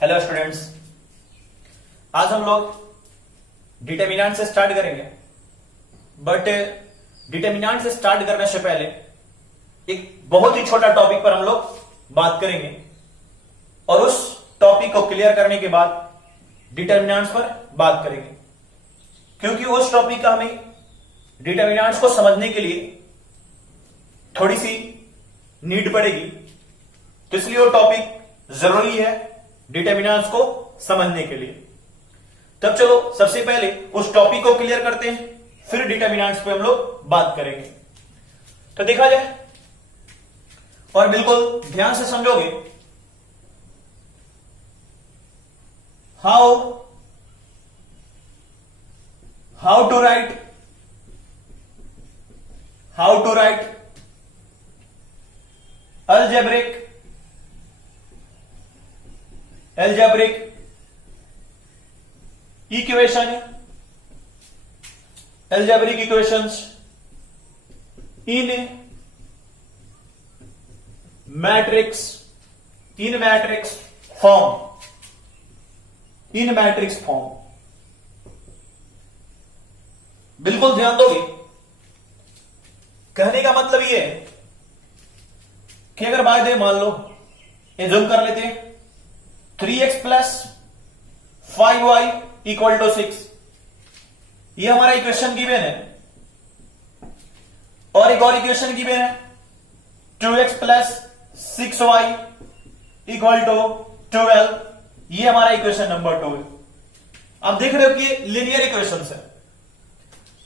Hello students, आज हम लोग डिटरमिनेंट से स्टार्ट करेंगे। बट डिटरमिनेंट से स्टार्ट करने से पहले एक बहुत ही छोटा टॉपिक पर हम लोग बात करेंगे और उस टॉपिक को क्लियर करने के बाद डिटरमिनेंट्स पर बात करेंगे, क्योंकि उस टॉपिक का हमें डिटरमिनेंट्स को समझने के लिए थोड़ी सी नीड पड़ेगी, तो इसलिए वो टॉपिक जरूरी है डिटरमिनेंट्स को समझने के लिए। तब चलो सबसे पहले उस टॉपिक को क्लियर करते हैं, फिर डिटरमिनेंट्स पे हम लोग बात करेंगे। तो देखा जाए और बिल्कुल ध्यान से समझोगे, how to write algebraic equations in matrix form। बिल्कुल ध्यान दोगे, कहने का मतलब ये है कि अगर बाय दे मान लो एज्यूम कर लेते हैं 3x plus 5y equal to 6, ये हमारा इक्वेशन गिवन है। और एक और इक्वेशन गिवन है 2x plus 6y equal to 12, ये हमारा इक्वेशन नंबर 2 है। आप देख रहे हो कि ये लीनियर इक्वेशंस है,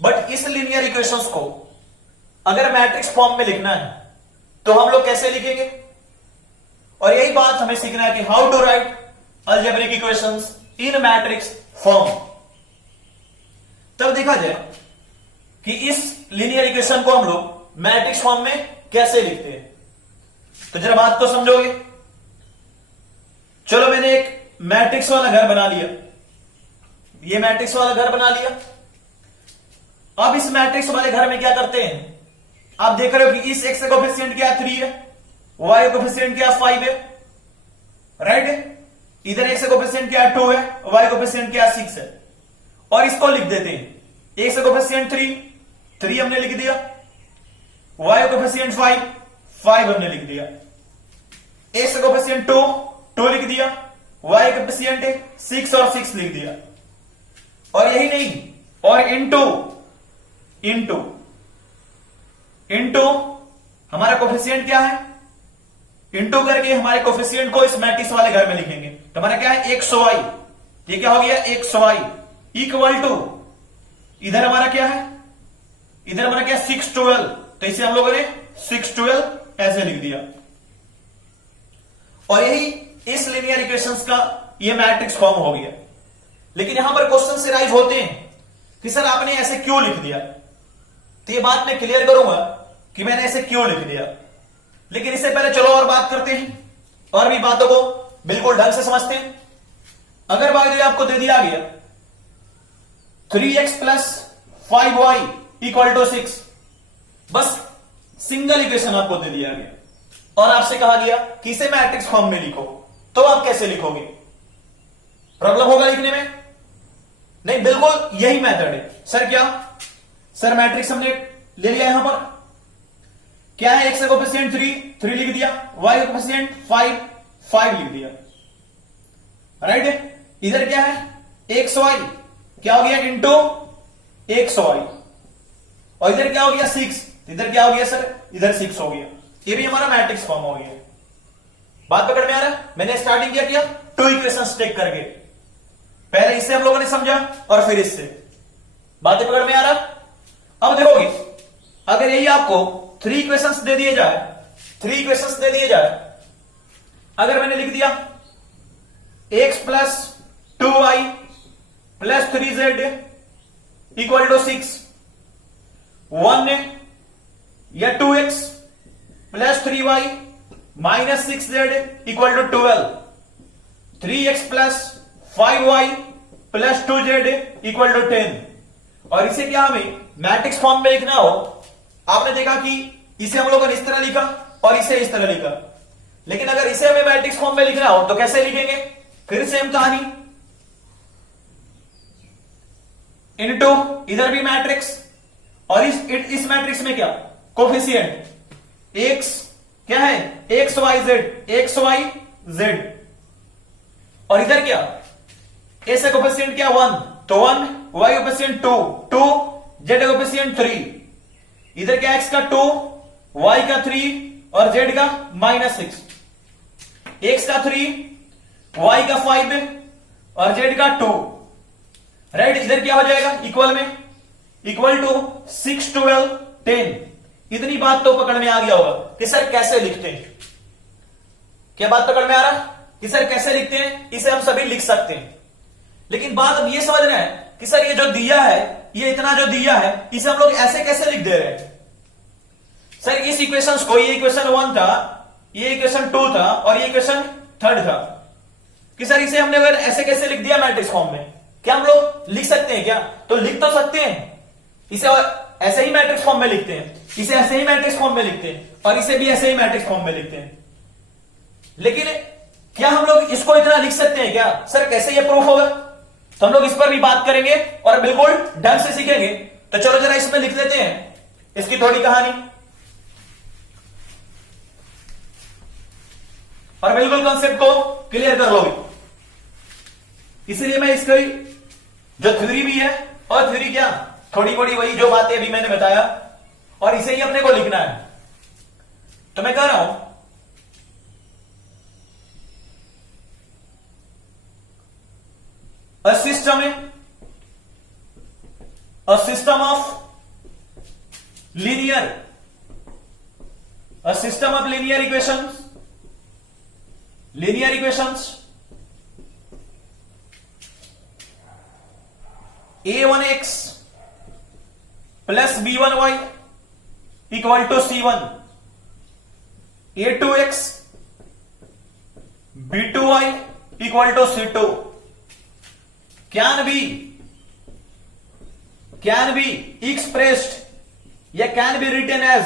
बट इस लीनियर इक्वेशंस को अगर मैट्रिक्स फॉर्म में लिखना है तो हम लोग कैसे लिखेंगे, और यही बात हमें सीखना है कि how to write algebraic equations in matrix form। तब देखा जाए कि इस लीनियर इक्वेशन को हम लोग मैट्रिक्स फॉर्म में कैसे लिखते हैं, तो जरा बात को समझोगे। चलो मैंने एक मैट्रिक्स वाला घर बना लिया, ये मैट्रिक्स वाला घर बना लिया। अब इस मैट्रिक्स वाले घर में क्या करते हैं, आप देख रहे हो कि इस x का कोफिशिएंट क्या 3 है, y का कोफिशिएंट क्या 5 है, राइट है। इधर x का कोफिशिएंट क्या 2 है, y का कोफिशिएंट क्या 6 है, और इसको लिख देते हैं। x का कोफिशिएंट 3 हमने लिख दिया, y का कोफिशिएंट 5 हमने लिख दिया, x का कोफिशिएंट 2 लिख दिया, y का कोफिशिएंट 6 और 6 लिख दिया। और यही नहीं, और इनटू हमारा कोफिशिएंट क्या है, इनटू करके हमारे कोफिशिएंट को इस मैट्रिक्स वाले घर में लिखेंगे। तो हमारा क्या है 100y, ये क्या हो गया 100y इक्वल टू, इधर हमारा क्या है, इधर हमारा क्या 612, तो इसे हम लोगों ने 612 ऐसे लिख दिया। और यही इस लीनियर इक्वेशंस का ये मैट्रिक्स फॉर्म हो गया। लेकिन यहां पर क्वेश्चन से राइज होते हैं कि सर आपने ऐसे क्यों लिख दिया, तो ये बात मैं क्लियर करूंगा कि मैंने ऐसे क्यों लिख दिया। लेकिन इससे पहले चलो और बात करते हैं, और भी बातों को बिल्कुल ढंग से समझते हैं। अगर बाय आपको दे दिया गया 3x plus 5y equal to 6, बस सिंगल इक्वेशन आपको दे दिया गया और आपसे कहा गया कि इसे मैट्रिक्स फॉर्म में लिखो, तो आप कैसे लिखोगे, प्रॉब्लम होगा लिखने में? नहीं, बिल्कुल यही मेथड है। सर क्या, सर मैट्रिक्स हमने ले लिया, यहां पर क्या है, x का कोफिशिएंट 3 लिख दिया, y का कोफिशिएंट 5 लिख दिया, राइट है। इधर क्या है 100y, क्या हो गया इनटू 100y, और इधर क्या हो गया 6, इधर क्या हो गया सर, इधर 6 हो गया। ये भी हमारा मैट्रिक्स फॉर्म हो गया। बात पकड़ में आ रहा है? मैंने स्टार्टिंग किया 2 इक्वेशंस टेक करके, पहले इससे हम लोगों ने समझा और फिर इससे। बातें पकड़ में आ रहा? अब देखोगे, अगर यही आपको 3 इक्वेशंस दे दिए जाए, अगर मैंने लिख दिया x plus 2y plus 3z equal to 6, 1 या 2x plus 3y minus 6z equal to 12, 3x plus 5y plus 2z equal to 10। और इसे क्या हमें मैट्रिक्स फॉर्म में लिखना हो, आपने देखा कि इसे हम लोगों ने इस तरह लिखा और इसे इस तरह लिखा। लेकिन अगर इसे हमें मैट्रिक्स फॉर्म में लिखना हो तो कैसे लिखेंगे? फिर सेम कहानी, इनटू इधर भी मैट्रिक्स, और इस मैट्रिक्स में क्या कोफिशिएंट एक्स, क्या है x y z, x y z, और इधर क्या ए से कोफिशिएंट क्या 1, तो 1, वाई कोफिशिएंट 2, 2, जेड कोफिशिएंट 3, इधर क्या एक्स का 2, वाई का 3 और जेड का -6, एक्स का 3, वाई का 5 और जेड का 2, राइट। इधर क्या हो जाएगा इक्वल में, इक्वल टू 6, 12, 10। इतनी बात तो पकड़ में आ गया होगा कि सर कैसे लिखते हैं, क्या बात पकड़ में आ रहा कि सर कैसे लिखते हैं, इसे हम सभी लिख सकते हैं। लेकिन बात अब ये समझना है कि सर ये जो दिया है, ये इतना जो दिया है, इसे हम लोग ऐसे कैसे लिख दे रहे हैं। सर इस इक्वेशंस को, ये इक्वेशन 1 था, ये इक्वेशन 2 था और ये इक्वेशन 3 था, कि सर इसे हमने अगर ऐसे कैसे लिख दिया मैट्रिक्स फॉर्म में, क्या हम लोग लिख सकते हैं क्या, तो लिख तो सकते हैं। इसे ऐसे ही मैट्रिक्स फॉर्म में लिखते हैं, इसे ऐसे ही मैट्रिक्स फॉर्म में लिखते हैं, और इसे भी ऐसे ही मैट्रिक्स फॉर्म में लिखते हैं। लेकिन क्या हम लोग इसको इतना लिख सकते हैं क्या, सर कैसे ये प्रूफ होगा, तो हम लोग इस पर भी बात करेंगे और बिल्कुल ढंग से सीखेंगे। तो चलो जरा इसमें लिख लेते हैं इसकी थोड़ी कहानी, और बिल्कुल कंसेप्ट को क्लियर कर लोगे। इसलिए मैं इसकी जो थ्योरी भी है, और थ्योरी क्या थोड़ी बड़ी वही जो बातें अभी मैंने बताया, और इसे ही अपने को लिखना है। तो मैं कह रहा हूं a system of linear equations a1x plus b1y equal to c1, a2x b2y equal to c2 can be expressed या can be written as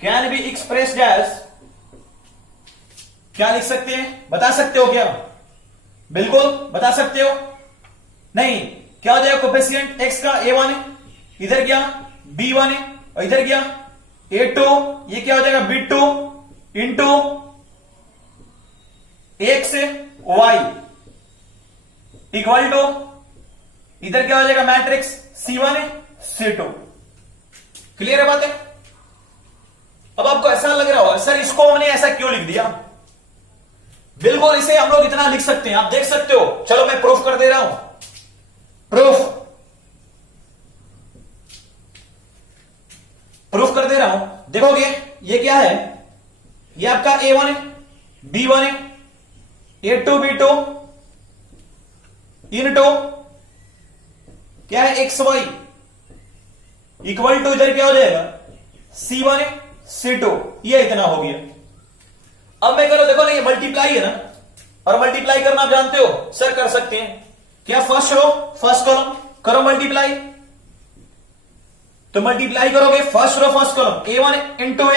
क्या लिख सकते हैं, बता सकते हो क्या, बिल्कुल बता सकते हो। नहीं, क्या हो जाएगा कोफिशिएंट x का a1 है, इधर क्या b1 है, और इधर क्या a2, ये क्या हो जाएगा b2 into x y equal to, इधर क्या हो जाएगा मैट्रिक्स C1 C2। क्लियर है बात है। अब आपको ऐसा लग रहा होगा सर इसको हमने ऐसा क्यों लिख दिया, बिल्कुल इसे हम लोग इतना लिख सकते हैं, आप देख सकते हो। चलो मैं प्रूफ कर दे रहा हूं, प्रूफ कर दे रहा हूं। देखोगे ये क्या है, ये आपका A1 है, B1 है, A2 B2 इनटू क्या है XY इक्वल टू, इधर क्या हो जाएगा C1 C2, ये इतना हो गया। अब मैं करो, देखो ना ये मल्टीप्लाई है ना, और मल्टीप्लाई करना आप जानते हो सर, कर सकते हैं क्या, फर्स्ट रो फर्स्ट कॉलम करो मल्टीप्लाई, तो मल्टीप्लाई करोगे first row first column A1 into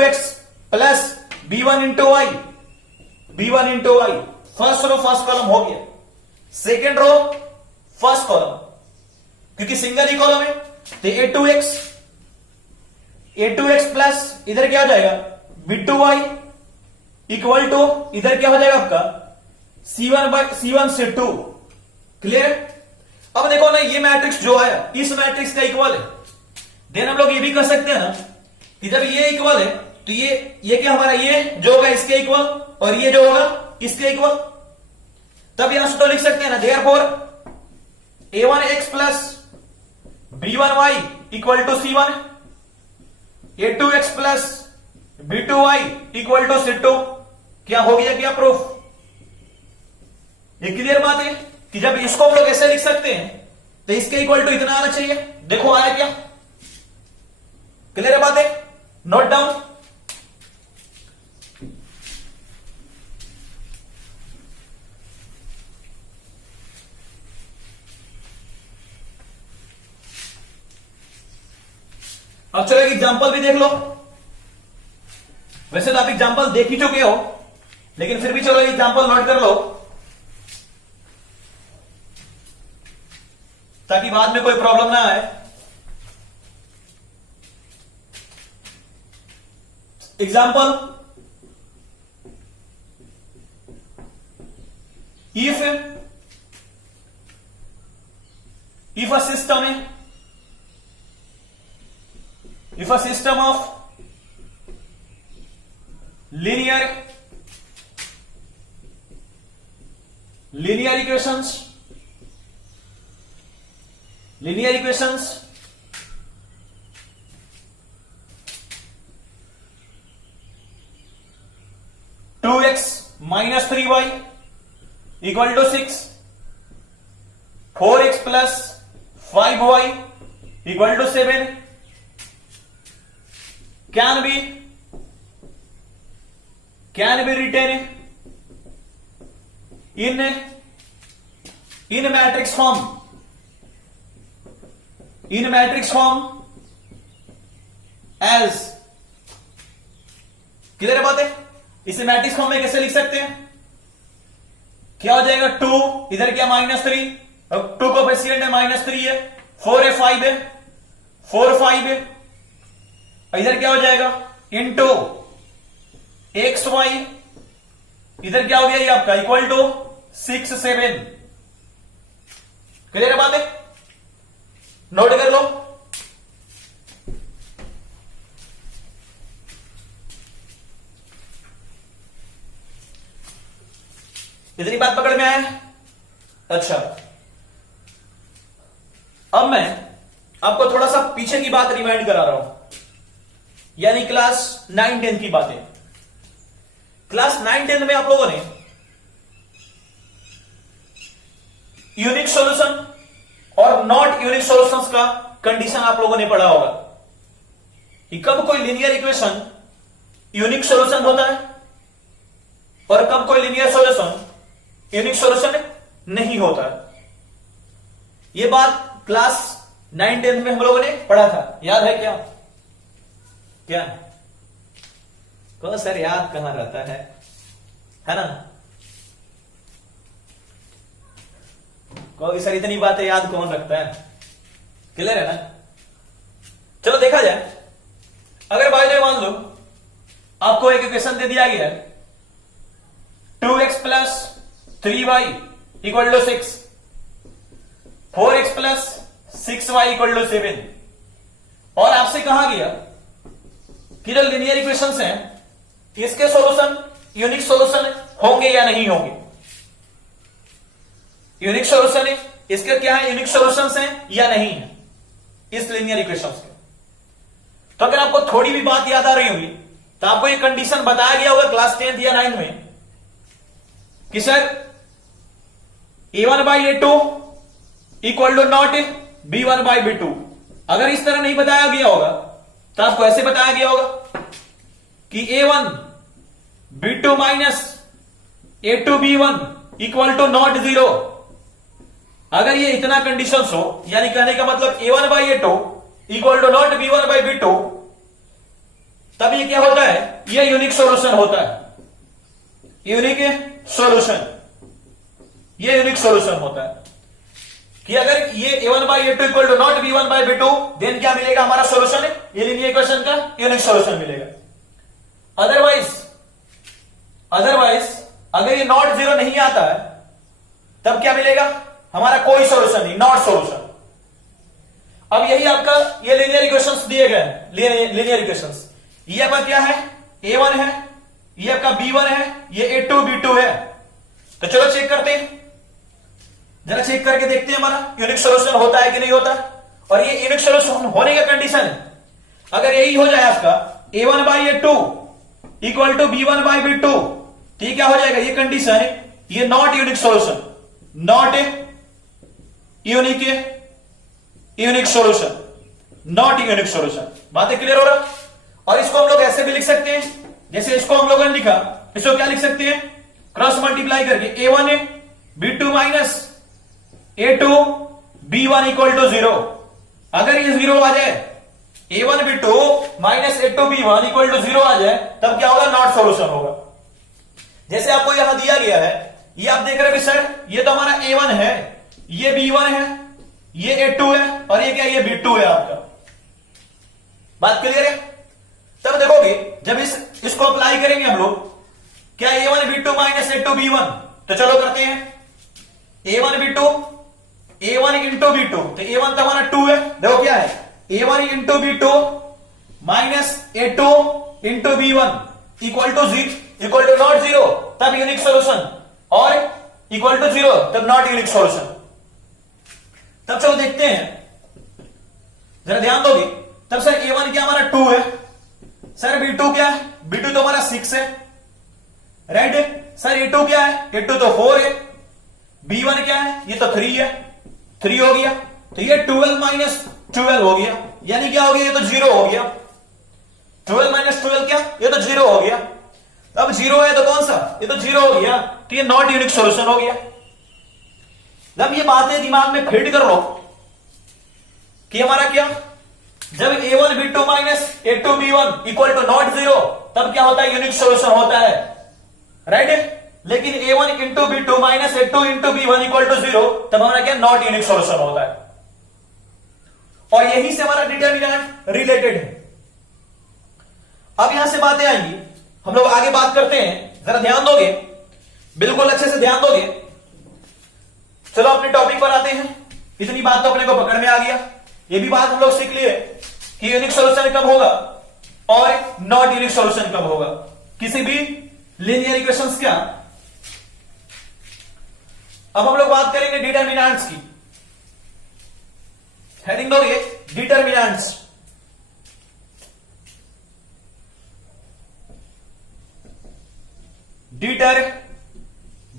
x plus B1 into y, first row first column हो गया। सेकेंड रो फर्स्ट कॉलम, क्योंकि सिंगल ही कॉलम है, तो a2x प्लस इधर क्या हो जाएगा b2y इक्वल टू, इधर क्या हो जाएगा आपका C1 C2। क्लियर है। अब देखो ना ये मैट्रिक्स जो आया इस मैट्रिक्स का इक्वल है, देन हम लोग ये भी कर सकते हैं ना कि जब ये इक्वल है तो ये क्या हमारा, ये जो होगा इसके इक्वल और ये जो होगा इसके इक्वल, तब यहां से तो लिख सकते हैं ना, therefore a1x plus b1y equal to C1, a2x plus b2y equal to C2। क्या हो गया, क्या प्रूफ, ये क्लियर बात है कि जब इसको हम लोग ऐसे लिख सकते हैं तो इसके इक्वल टू इतना आना चाहिए। देखो आया क्या, क्लियर बात है, नोट डाउन। अब चलो एक एग्जांपल भी देख लो। वैसे तो आप एग्जाम्पल देख ही चुके हो, लेकिन फिर भी चलो एग्जाम्पल नोट कर लो ताकि बाद में कोई प्रॉब्लम ना आए। Example, if a system of linear equations 2x minus 3y equal to 6, 4x plus 5y equal to 7 can be written in matrix form as, clear है बात है? इसे मैट्रिक्स फॉर्म में कैसे लिख सकते हैं? क्या हो जाएगा? 2 इधर क्या -3, 2 कोफिशिएंट है -3 है, 4 है 5 है, 4 5 है, इधर क्या हो जाएगा? इनटू एक्स वाई, इधर क्या हो गया ये आपका इक्वल टू 6 7। क्लियर है बात है? नोट कर लो। इतनी बात पकड़ में आया? अच्छा, अब मैं आपको थोड़ा सा पीछे की बात रिमाइंड करा रहा हूं, यानी क्लास 9 10 की बातें। क्लास 9 10 में आप लोगों ने यूनिक सॉल्यूशन और नॉट यूनिक सॉल्यूशंस का कंडीशन आप लोगों ने पढ़ा होगा कि कब कोई लीनियर इक्वेशन यूनिक सॉल्यूशन होता है और कब कोई लीनियर सॉल्यूशन यूनिक सॉल्यूशन नहीं होता है। यह बात क्लास 9 10 में हम लोगों ने पढ़ा था, याद है क्या? क्या कौन सर याद कहां रहता है ना? कोई सर इतनी बातें याद कौन रखता है? क्लियर है ना? चलो देखा जाए, अगर बाय मान लो आपको एक इक्वेशन दे दिया गया है 2x plus 3y equal to 6, 4x plus 6y equal to 7, और आपसे कहा गया कि जो लीनियर इक्वेशंस हैं इसके सॉल्यूशन यूनिक सॉल्यूशन होंगे या नहीं होंगे। यूनिक सॉल्यूशन है इसके, क्या है? यूनिक सॉल्यूशंस हैं या नहीं है इस लीनियर इक्वेशंस के। तो अगर आपको थोड़ी भी बात याद आ रही होगी तो आपको ये कंडीशन बताया गया होगा क्लास 10 या 9 में कि sir a1 by a2 equal to not b1 by b2। अगर इस तरह नहीं बताया गया होगा तो आपको ऐसे बताया गया होगा कि a1 b2 minus a2 b1 equal to not 0। अगर ये इतना कंडीशन हो, यानी कहने का मतलब a1 by a2 equal to not b1 by b2, तब ये क्या होता है? ये यूनिक सॉल्यूशन होता है। यूनिक सॉल्यूशन, ये यूनिक सॉल्यूशन होता है कि अगर ये a1 by a2 equal to not b1 by b2, then क्या मिलेगा? हमारा सॉल्यूशन है ये लीनियर इक्वेशन का यूनिक सॉल्यूशन मिलेगा। अदरवाइज अगर ये नॉट 0 नहीं आता है तब क्या मिलेगा? हमारा कोई सॉल्यूशन नहीं, नॉट सॉल्यूशन। अब यही आपका ये लीनियर इक्वेशंस दिए गए हैं, लीनियर इक्वेशंस। ये आपका क्या है? a1 है, ये आपका b1 है, ये a2 b2 है। तो चलो चेक करते हैं, जरा चेक करके देखते हैं हमारा यूनिक सॉल्यूशन होता है कि नहीं होता। और ये यूनिक सॉल्यूशन होने का कंडीशन है, अगर यही हो जाए आपका a1 by a2 equal to b1 by b2, तो ये क्या हो जाएगा? ये कंडीशन है, ये not unique solution, not unique solution, not unique solution. बातें क्लियर हो रहा? और इसको हम लोग ऐसे भी लिख सकते हैं, जैसे इसको हम लोगों ने लिखा, इसको क्या लिख सकते हैं? क्रॉस मल्टीप्लाई करके a1 b2 minus a2 b1 equal to 0। अगर ये 0 आ जाए, a1b2 minus a2b1 equal to 0 आ जाए तब क्या होगा, नॉट सॉल्यूशन होगा। जैसे आपको यहां दिया गया है, ये आप देख रहे हैं सर, ये तो हमारा a1 है, ये b1 है, ये a2 है और ये क्या, ये b2 है आपका। बात क्लियर है? तब देखोगे जब इसको अप्लाई करेंगे हम लोग, क्या a1b2 माइनस a2b1, तो चलो करते हैं। a1b2 a1 इंटू b2, तो a1 तो हमारा 2 है, देखो क्या है, a1 into b2 minus a2 into b1 equal to not 0, तब यूनिक सॉल्यूशन, और इक्वल टू 0 तब नॉट यूनिक सॉल्यूशन। तब चलो देखते हैं, जरा ध्यान दोगे। तब सर a1 क्या हमारा 2 है, सर b2 क्या है, b2 तो हमारा 6 है, राइट। सर a2 क्या है, a2 तो 4 है, b1 क्या है, ये तो 3 है, 3 हो गया, तो ये 12 माइनस 12 हो गया, यानी क्या हो गया, ये तो 0 हो गया। 12 माइनस 12 क्या, ये तो 0 हो गया। अब 0 है तो कौन सा, ये तो 0 हो गया, तो ये नॉट यूनिक सॉल्यूशन हो गया। जब ये बातें दिमाग में फिट कर लो कि हमारा क्या, जब a1b2 minus a2b1 equal to not 0, तब क्या होता है, यूनिक सॉल्यूशन होता है, राइट। लेकिन a1 into b2 minus a2 into b1 equal to 0, तब हमारा क्या, नॉट यूनिक सॉल्यूशन होता है। और यही से हमारा डिटरमिनेंट रिलेटेड है। अब यहां से बातें आएंगी, हम लोग आगे बात करते हैं, जरा ध्यान दोगे, बिल्कुल अच्छे से ध्यान दोगे। चलो अपने टॉपिक पर आते हैं। इतनी बात तो अपने को पकड़ में आ गया, ये भी बात हम लोग सीख लिए कि यूनिक सॉल्यूशन कब होगा और नॉट यूनिक सॉल्यूशन कब होगा किसी भी लीनियर इक्वेशंस का। अब हम लोग बात करेंगे डिटरमिनेंट्स की। हेडिंग दोगे डिटरमिनेंट्स।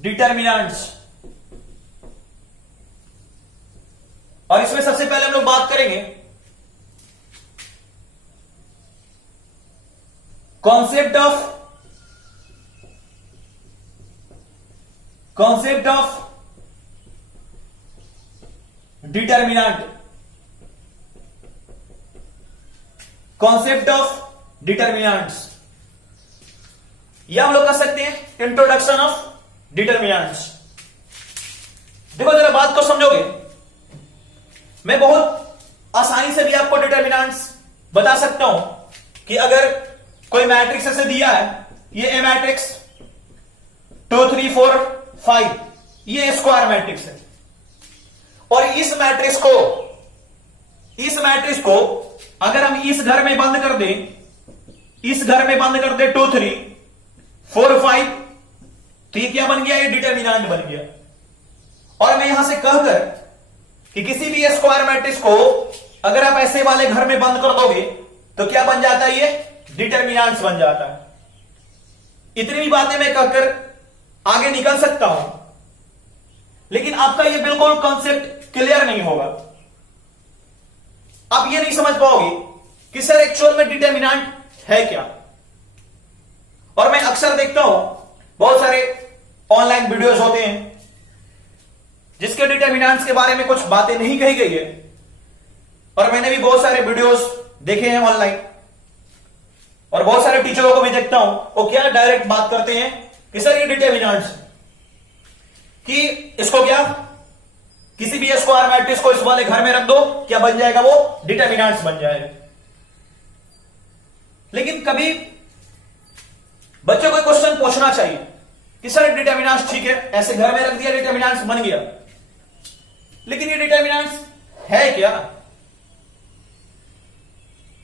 डिटरमिनेंट्स, और इसमें सबसे पहले हम लोग बात करेंगे concept of determinant. Concept of determinants, या हम लोग कर सकते हैं इंट्रोडक्शन ऑफ डिटरमिनेंट्स। देखो जरा बात को समझोगे, मैं बहुत आसानी से भी आपको डिटरमिनेंट्स बता सकता हूं कि अगर कोई मैट्रिक्स ऐसे दिया है, ये ए मैट्रिक्स 2 3 4 5, ये स्क्वायर मैट्रिक्स है, और इस मैट्रिक्स को अगर हम इस घर में बंद कर दें, 2 3 4 5, तो ये क्या बन गया, ये डिटरमिनेंट बन गया। और मैं यहां से कहकर कि किसी भी स्क्वायर मैट्रिक्स को अगर आप ऐसे वाले घर में बंद कर दोगे तो क्या बन जाता है, ये डिटरमिनेंट्स बन जाता है। इतनी भी बातें मैं कहकर आगे निकल सकता हूं, लेकिन आपका ये बिल्कुल कॉन्सेप्ट क्लियर नहीं होगा। आप ये नहीं समझ पाओगे कि सर एक्चुअल में डिटरमिनेंट है क्या। और मैं अक्सर देखता हूं बहुत सारे ऑनलाइन वीडियोस होते हैं जिसके डिटरमिनेंट्स के बारे में कुछ बातें नहीं कही गई है, और मैंने भी बहुत सारे वीडियोस देखे हैं ऑनलाइन, और बहुत सारे टीचरों को भी देखता हूं, वो क्या डायरेक्ट बात करते हैं कि सर ये डिटरमिनेंट्स, कि इसको क्या, किसी भी स्क्वायर मैट्रिक्स को इस वाले घर में रख दो, क्या बन जाएगा, वो डिटरमिनेंट्स बन जाएगा। लेकिन कभी बच्चों को क्वेश्चन पूछना चाहिए कि सर डिटरमिनेंट्स ठीक है, ऐसे घर में रख दिया, डिटरमिनेंट्स बन गया, लेकिन ये डिटरमिनेंट्स है क्या।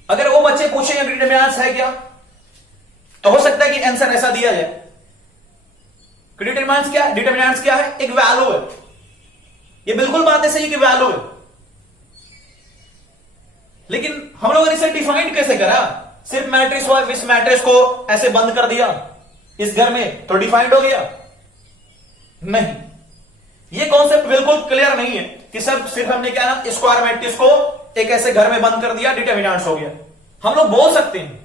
अगर वो बच्चे पूछेंगे डिटरमिनेंट्स है क्या, तो हो सकता है कि आंसर ऐसा दिया जाए कि डिटरमिनेंट्स क्या है, एक वैल्यू है। ये बिल्कुल बात है सही कि वैल्यू है, लेकिन हम लोगों ने इसे डिफाइंड कैसे करा, सिर्फ मैट्रिक्स हुआ, इस मैट्रिक्स को ऐसे बंद कर दिया इस घर में तो डिफाइंड हो गया, नहीं। ये कॉन्सेप्ट बिल्कुल क्लियर नहीं है कि सिर्फ हमने क्या ना स्क्वायर मैट्रिक्स को एक ऐसे घर में बंद कर दिया, डिटरमिनेंट्स हो गया। हम लोग बोल सकते हैं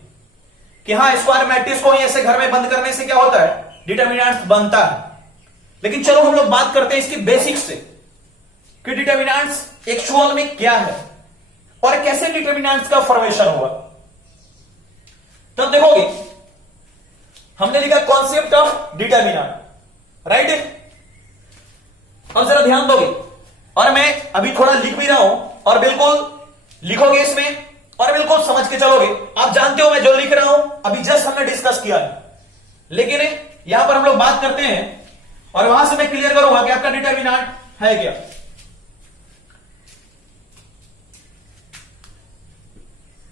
कि हाँ स्क्वायर मैट्रिक्स को ऐसे घर में बंद करने से क्या होता है, डिटरमिनेंट्स बनता है। लेकिन चलो हम लोग बात करते हैं इसकी बेसिक्स से कि डिटरमिनेंट्स एक्चुअल में क्या है और कैसे डिटर्मिनेंट्स का फॉर्मेशन हुआ। तब देखोगे हमने लिखा कॉन्सेप्ट ऑफ डिटर्मिनेंट, राइट। अब जरा ध्यान दोगे, और मैं अभी थोड़ा लिख भी रहा हूं और बिल्कुल लिखोगे इसमें और बिल्कुल समझ के चलोगे। आप जानते हो मैं जो लिख रहा हूं अभी जस्ट हमने डिस्कस किया है, लेकिन यहां पर हम लोग बात करते हैं और वहां से मैं क्लियर करूंगा कि आपका डिटर्मिनेंट है क्या।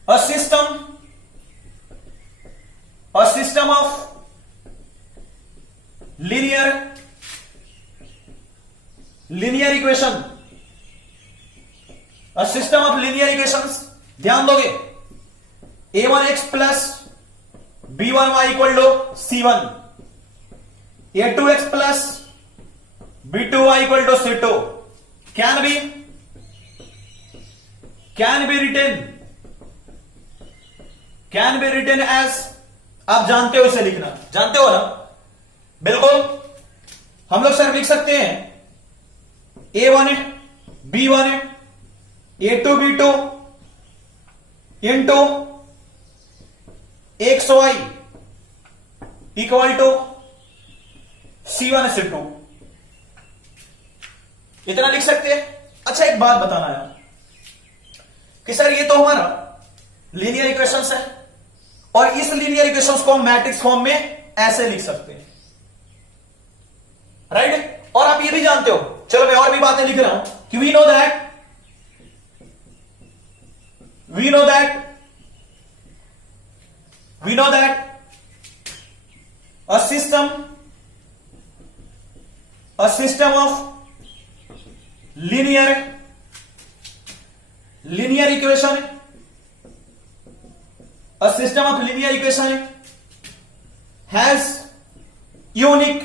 A system of linear equation, a system of linear equations, ध्यान दोगे a1x plus b1y equal to c1, a2x plus b2y equal to c2 can be written as, आप जानते हो इसे लिखना, जानते हो ना, बिल्कुल। हम लोग सर लिख सकते हैं a1 b1 a2 b2 into xy equal to c1 c2, इतना लिख सकते हैं। अच्छा एक बात बताना है कि सर ये तो हमारा लीनियर इक्वेशंस है और इस लीनियर इक्वेशंस को हम मैट्रिक्स फॉर्म में ऐसे लिख सकते हैं, राइट। और आप ये भी जानते हो, चलो मैं और भी बातें लिख रहा हूं कि we know that a system of linear equation, a system of linear equation has unique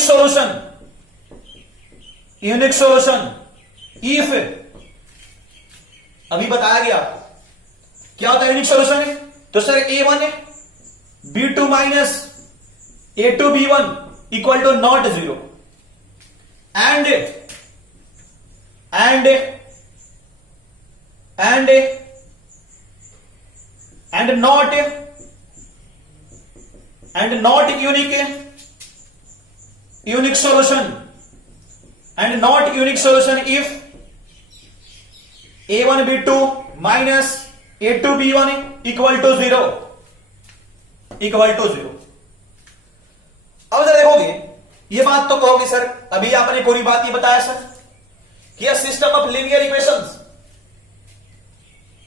solution if, अभी बताया गया क्या होता है यूनिक सॉल्यूशन। तो sir a1 b2 minus a2 b1 equal to not 0 and not unique solution if a1 b2 minus a2 b1 equal to 0। अब जरा देखोगे ये बात तो कहोगे सर अभी आपने पूरी बात ये बताया सर कि सिस्टम ऑफ लीनियर इक्वेशंस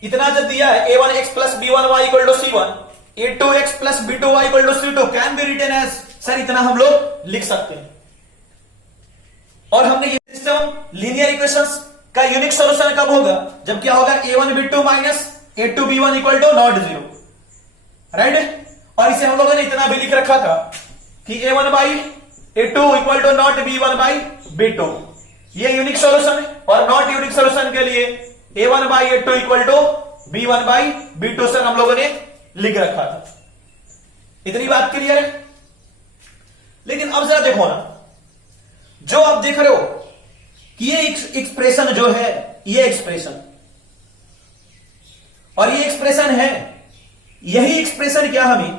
इतना जब दिया है a1x plus b1y equal to c1, a2x plus b2y equal to c2 can be written as, sir इतना हम लोग लिख सकते हैं। और हमने ये सिस्टम लीनियर इक्वेशंस का यूनिक सॉल्यूशन कब होगा, जब क्या होगा a1 b2 minus a2 b1 equal to not 0, right. और इसे हम लोगों ने इतना भी लिख रखा था कि a1 by a2 equal to not b1 by b2, ये यूनिक सॉल्यूशन है। और नॉट यूनिक सॉल्यूशन के लिए a1 by a2 equal to b1 by b2 sir हम लोगों ने लिख रखा था। इतनी बात क्लियर है। लेकिन अब जरा देखो ना, जो आप देख रहे हो कि ये एक्सप्रेशन जो है, ये एक्सप्रेशन और ये एक्सप्रेशन है, यही एक्सप्रेशन क्या हमें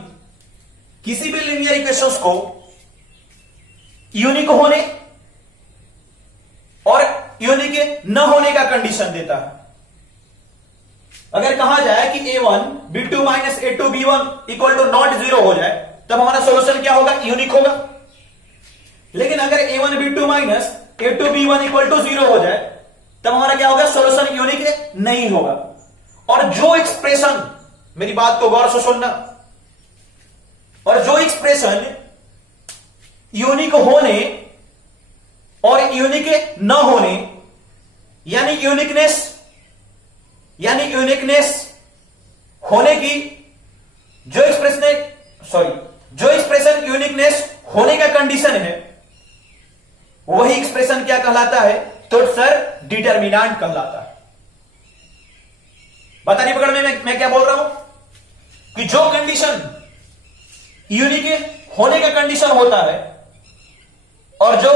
किसी भी लीनियर इक्वेशंस को यूनिक होने और यूनिक न होने का कंडीशन देता है। अगर कहा जाए कि a1 b2 minus a2 b1 equal to not 0 हो जाए तब हमारा सॉल्यूशन क्या होगा, यूनिक होगा। लेकिन अगर a1 b2 minus a2 b1 equal to 0 हो जाए तब हमारा क्या होगा, सॉल्यूशन यूनिक नहीं होगा। और जो एक्सप्रेशन, मेरी बात को गौर से सुनना, और जो एक्सप्रेशन यूनिक होने और यूनिक न होने यानी यूनिकनेस होने की जो एक्सप्रेशन यूनिकनेस होने का कंडीशन है, वही एक्सप्रेशन क्या कहलाता है, तो सर डिटर्मिनेंट कहलाता है। बता नहीं पकड़ में मैं क्या बोल रहा हूं कि जो कंडीशन यूनिक होने का कंडीशन होता है और जो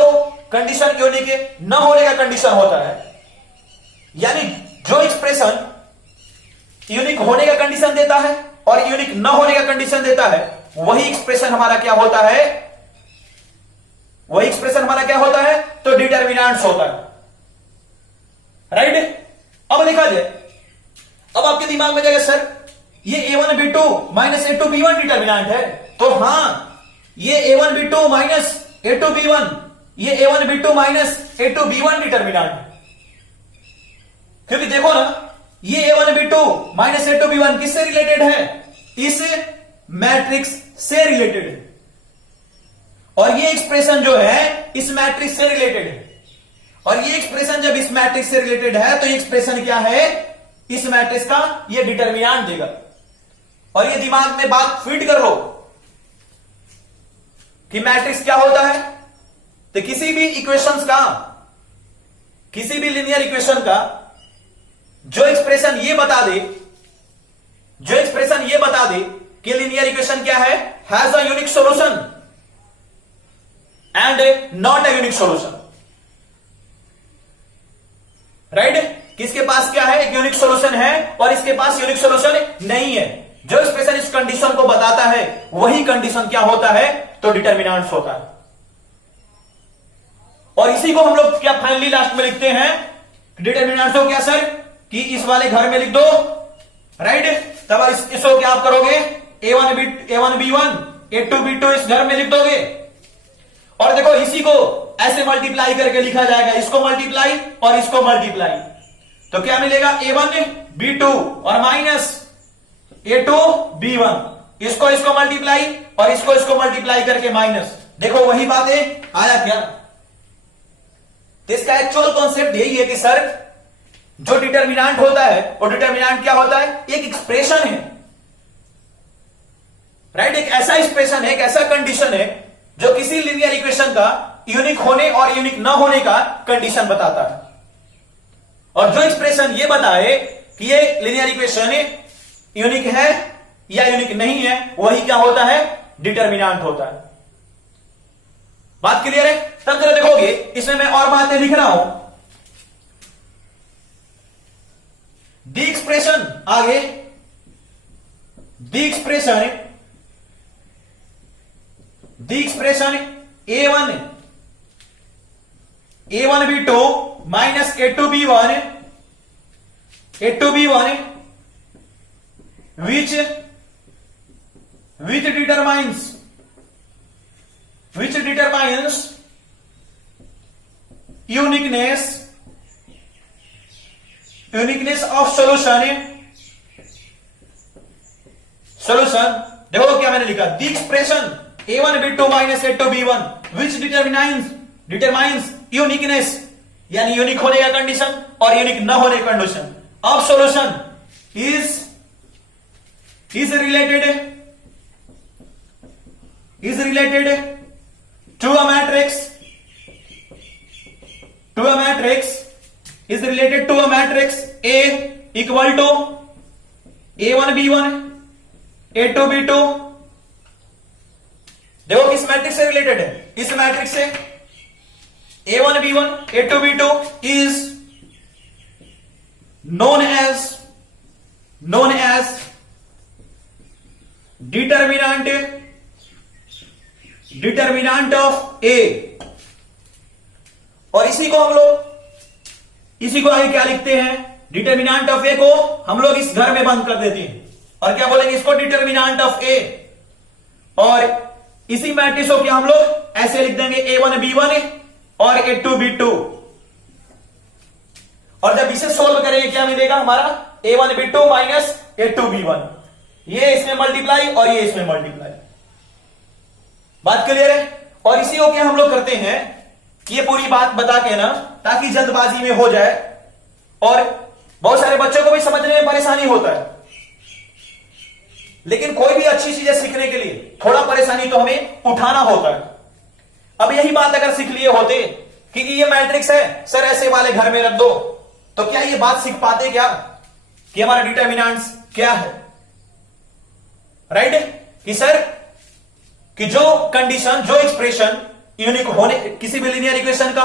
कंडीशन यूनिक न होने का कंडीशन होता है, यानी जो एक्सप्रेशन यूनिक होने का कंडीशन देता है और यूनिक न होने का कंडीशन देता है, वही एक्सप्रेशन हमारा क्या होता है, वही एक्सप्रेशन हमारा क्या होता है, तो डिटर्मिनेंट्स होता है। राइट। अब लिखा जाए, अब आपके दिमाग में जाएगा सर ये A1 B2 minus A2 B1 determinant है, तो हां ये A1 B2 minus A2 B1, ये A1 B2 minus A2 B1 determinant है। क्योंकि देखो ना, ये A1 B2 minus A2 B1 किससे रिलेटेड है, इस मैट्रिक्स से रिलेटेड है, और ये एक्सप्रेशन जो है इस मैट्रिक्स से रिलेटेड है। और ये एक्सप्रेशन जब इस मैट्रिक्स से रिलेटेड है तो ये एक्सप्रेशन क्या है, इस मैट्रिक्स का ये डिटर्मिनेंट देगा। और ये दिमाग में बात फीड कर लो कि मैट्रिक्स क्या होता है, तो किसी भी इक्वेशंस का, किसी भी लीनियर इक्वेशन का जो एक्सप्रेशन ये बता दे, जो एक्सप्रेशन ये बता दे कि लीनियर इक्वेशन क्या है, has a unique solution and not a unique solution. Right. किसके पास क्या है, एक यूनिक सॉल्यूशन है और इसके पास यूनिक सॉल्यूशन नहीं है। जो एक्सप्रेशन इस कंडीशन को बताता है वही कंडीशन क्या होता है, तो डिटर्मिनेंट्स होता है। और इसी को हम लोग क्या फाइनली लास्ट में लिखते हैं, डिटर्मिनेंट्स हो क्या सर, कि इस वाले घर में लिख दो। राइट। तब इसको क्या आप करोगे, A1 B1 A2 B2 इस घर में लिख दोगे, और देखो इसी को ऐसे मल्टीप्लाई करके लिखा जाएगा, इसको मल्टीप्लाई और इसको मल्टीप्लाई, तो क्या मिलेगा, A1 B2 और माइनस A2 B1, इसको मल्टीप्लाई और इसको मल्टीप्लाई करके माइनस। देखो वही बातें आया क्या। तो इसका एक्चुअल कॉन्सेप्ट यही है कि सर जो डिटर्मिनेंट होता है, वो डिटर्मिनेंट क्या होता है, एक एक्सप्रेशन है। राइट। एक ऐसा एक्सप्रेशन है, एक ऐसा कंडीशन है जो किसी लीनियर इक्वेशन का यूनिक होने और यूनिक न होने का कंडीशन बताता है। और जो एक्सप्रेशन ये बताए कि ये लीनियर इक्वेशन यूनिक है या यूनिक नहीं है, वही क्या होता है, डिटर्मिनेंट होता है। बात क्लियर है। तब जरा देखोगे, इसमें मैं और बातें लिख रहा हूं। दी एक्सप्रेशन, आगे the expression A1 B2 minus A2 B1 which determines uniqueness of solution। देखो क्या मैंने लिखा, the expression A1 B2 minus A2 B1 which determines uniqueness, यानी यूनिक होने का कंडीशन और यूनिक न होने का condition of solution is related to a matrix A equal to A1 B1 A2 B2। देखो किस मैट्रिक्स से रिलेटेड है, इस मैट्रिक्स से। A1 B1 A2 B2 is known as determinant of A। और इसी को आगे क्या लिखते हैं, डिटर्मिनेंट ऑफ ए को हम लोग इस घर में बंद कर देते हैं और क्या बोलेंगे, इसको डिटर्मिनेंट ऑफ ए। और इसी मैट्रिक्स को क्या हम लोग ऐसे लिख देंगे, A1 B1 और A2 B2। और जब इसे सोल्व करेंगे क्या मिलेगा हमारा, A1 B2 minus A2 B1, ये इसमें मल्टीप्लाई और ये इसमें मल्टीप्लाई। बात क्लियर है। और इसी को क्या हम लोग करते हैं कि ये पूरी बात बता के ना, ताकि जल्दबाजी में हो जाए और बहुत सारे बच्चों को भी समझने में परेशानी होता है। लेकिन कोई भी अच्छी चीजें सीखने के लिए थोड़ा परेशानी तो हमें उठाना होता है। अब यही बात अगर सीख लिए होते कि ये मैट्रिक्स है सर, ऐसे वाले घर में रख दो, तो क्या ये बात सीख पाते क्या कि हमारा डिटर्मिनेंट्स क्या है। राइट। कि सर कि जो कंडीशन, जो एक्सप्रेशन यूनिक होने, किसी भी लीनियर इक्वेशन का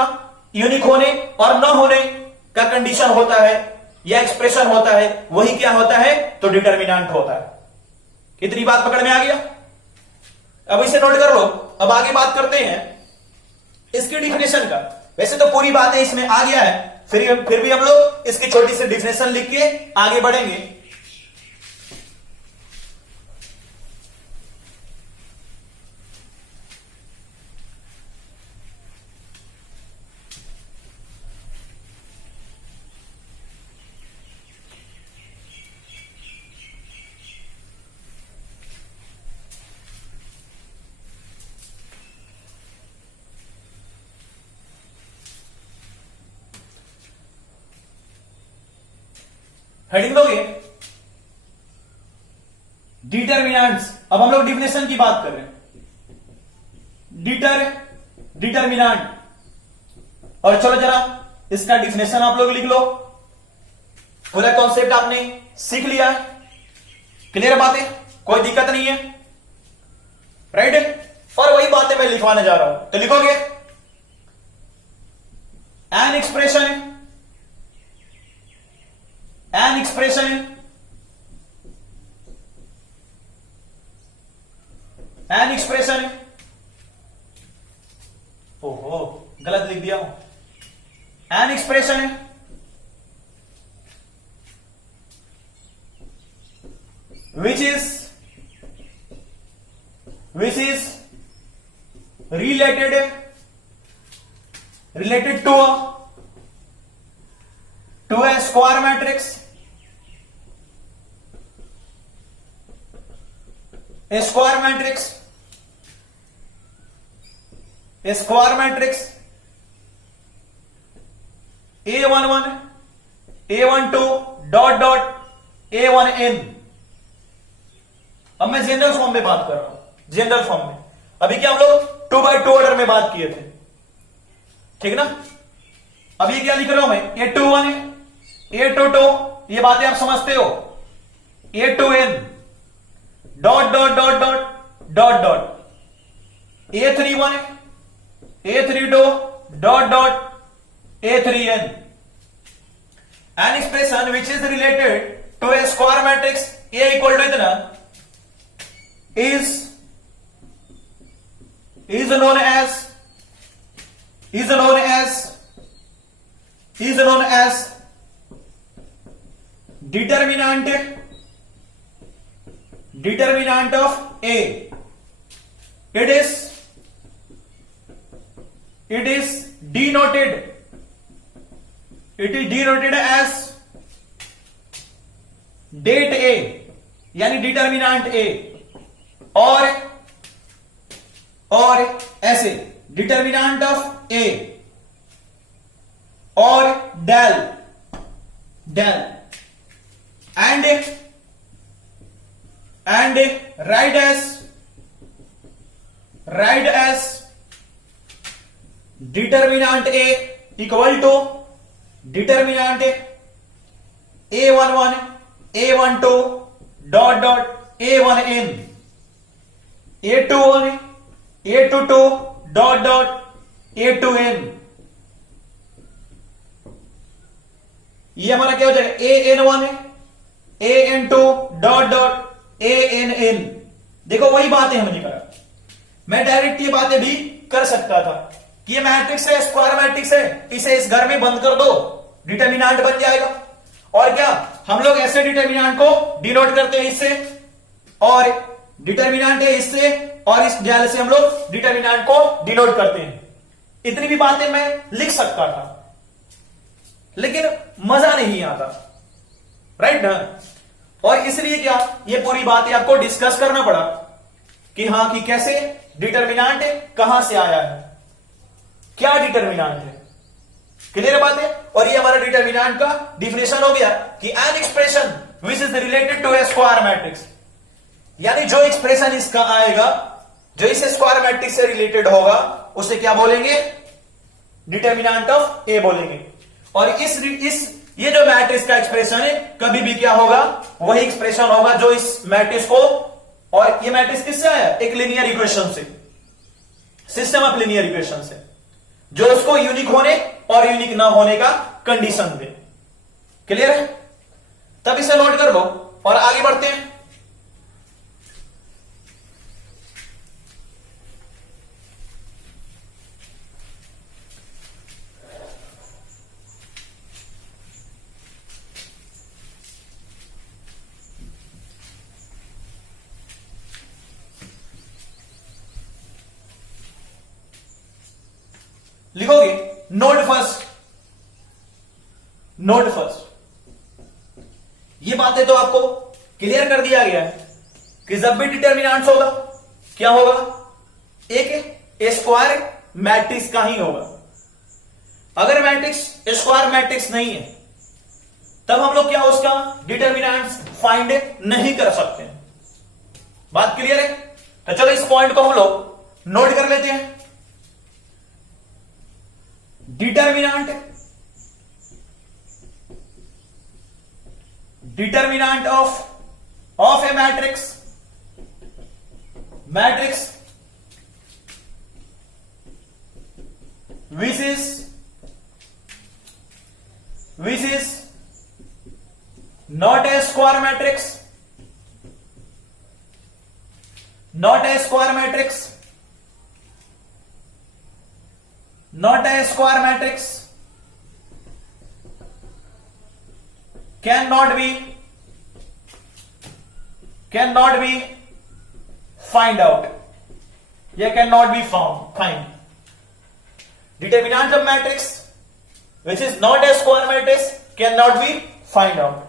यूनिक होने और न होने का कंडीशन होता है, या एक्सप्रेशन होता है वही क्या होता है, तो डिटर्मिनेंट होता है। इतनी बात पकड़ में आ गया। अब इसे नोट कर लो। अब आगे बात करते हैं इसकी डिफिनेशन का। वैसे तो पूरी बातें इसमें आ गया है, फिर भी हम लोग इसकी छोटी सी डिफिनेशन लिख के आगे बढ़ेंगे। हेडिंग दोगे डिटर्मिनेंट्स। अब हम लोग डिफिनेशन की बात कर रहे हैं। डिटर्मिनेंट। और चलो जरा इसका डिफिनेशन आप लोग लिख लो। पूरा कॉन्सेप्ट आपने सीख लिया है, क्लियर बात है, कोई दिक्कत नहीं है, राइट। और वही बातें मैं लिखवाने जा रहा हूं, तो लिखोगे एन एक्सप्रेशन है। ओहो गलत लिख दिया हूं। एन एक्सप्रेशन है which is related to a square matrix, a square matrix A11 A12 dot dot A1n। अब मैं जनरल फॉर्म में बात कर रहा हूं, जनरल फॉर्म में। अभी क्या हम लोग 2 by 2 ऑर्डर में बात किए थे, ठीक ना। अब ये क्या लिख रहा हूं मैं, A21 A22, ये बातें आप समझते हो, A2n dot dot dot dot dot dot A31 A32 dot dot A3n। An expression which is related to a square matrix A equal to इतना is known as determinant of A. It is denoted as date A, यानी determinant A, और ऐसे determinant of A और del and write as determinant A equal to determinant A11 A12 dot dot A1n A21 A22 dot dot A2n। ये हमारा क्या हो जाएगा, AN1 AN2 dot dot ANN। देखो वही बातें हमने करा। मैं डायरेक्ट ये बातें भी कर सकता था कि ये मैट्रिक्स है, स्क्वायर मैट्रिक्स है, इसे इस घर में बंद कर दो, डिटर्मिनेंट बन जाएगा। और क्या हम लोग ऐसे डिटर्मिनेंट को डिनोट करते हैं इससे, और डिटर्मिनेंट है इससे, और इस डेल से हम लोग डिटर्मिनेंट को डिनोट करते हैं। इतनी भी बातें मैं लिख सकता था, लेकिन मजा नहीं आता, राइट ना। और इसलिए क्या ये पूरी बातें आपको डिस्कस करना पड़ा कि हां कि कैसे डिटर्मिनेंट कहां से आया है, क्या डिटर्मिनेंट है, क्लियर बात है। और ये हमारा डिटर्मिनेंट का डिफिनेशन हो गया कि an expression which is related to a square matrix, यानी जो एक्सप्रेशन इसका आएगा, जो इस स्क्वायर मैट्रिक्स से रिलेटेड होगा, उसे क्या बोलेंगे, डिटर्मिनेंट ऑफ ए बोलेंगे। और ये जो मैट्रिक्स का एक्सप्रेशन है कभी भी क्या होगा, वही एक्सप्रेशन होगा जो इस मैट्रिक्स को, और ये मैट्रिक्स किससे आया, एक लीनियर इक्वेशन से, सिस्टम ऑफ लीनियर इक्वेशन से, जो उसको यूनिक होने और यूनिक ना होने का कंडीशन दे। क्लियर है? तब इसे नोट कर लो और आगे बढ़ते हैं। लिखोगे नोट फर्स्ट, नोट फर्स्ट। ये बातें तो आपको क्लियर कर दिया गया है कि जब भी डिटर्मिनेंट्स होगा क्या होगा, एक स्क्वायर मैट्रिक्स का ही होगा। अगर मैट्रिक्स स्क्वायर मैट्रिक्स नहीं है तब हम लोग क्या उसका डिटर्मिनेंट्स फाइंड नहीं कर सकते। बात क्लियर है? तो चलो इस पॉइंट को हम लोग नोट कर लेते हैं। Determinant of a matrix which is not a square matrix, not a square matrix cannot be find out, या cannot be find. Determinant of matrix which is not a square matrix cannot be find out.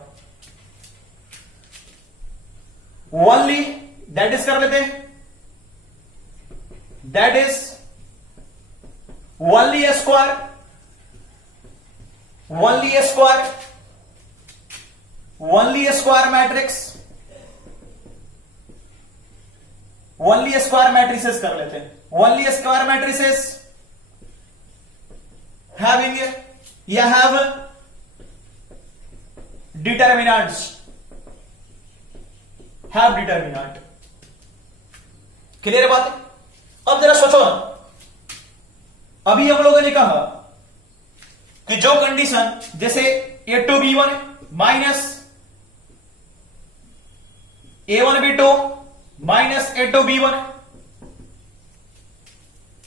Only that is कर लेते हैं, that is only a square matrix, only a square matrices कर लेते हैं। only a square matrices having या have determinants, have determinant। Clear बात है? अब जरा सोचो ना, अभी हम लोगों ने कहा कि जो कंडीशन जैसे a2b1 minus a1b2 minus a2b1,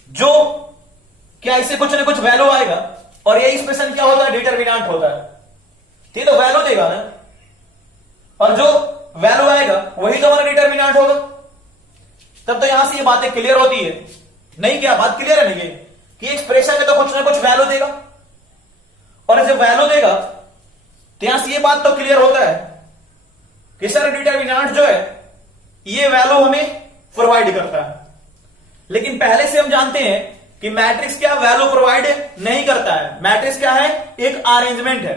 जो क्या इससे कुछ ना कुछ वैल्यू आएगा और ये एक्सप्रेशन क्या होता है, डिटर्मिनेंट होता है। ये तो वैल्यू देगा ना, और जो वैल्यू आएगा वही तो हमारा डिटर्मिनेंट होगा। तब तो यहां से ये बातें क्लियर होती है नहीं? क्या बात क्लियर है? नहीं कि एक्सप्रेशन में तो कुछ ना कुछ वैल्यू देगा, और जब वैल्यू देगा तो यहां से ये बात तो क्लियर होता है कि सर डिटर्मिनेंट जो है ये वैल्यू हमें प्रोवाइड करता है। लेकिन पहले से हम जानते हैं कि मैट्रिक्स क्या वैल्यू प्रोवाइड नहीं करता है। मैट्रिक्स क्या है? एक अरेंजमेंट है,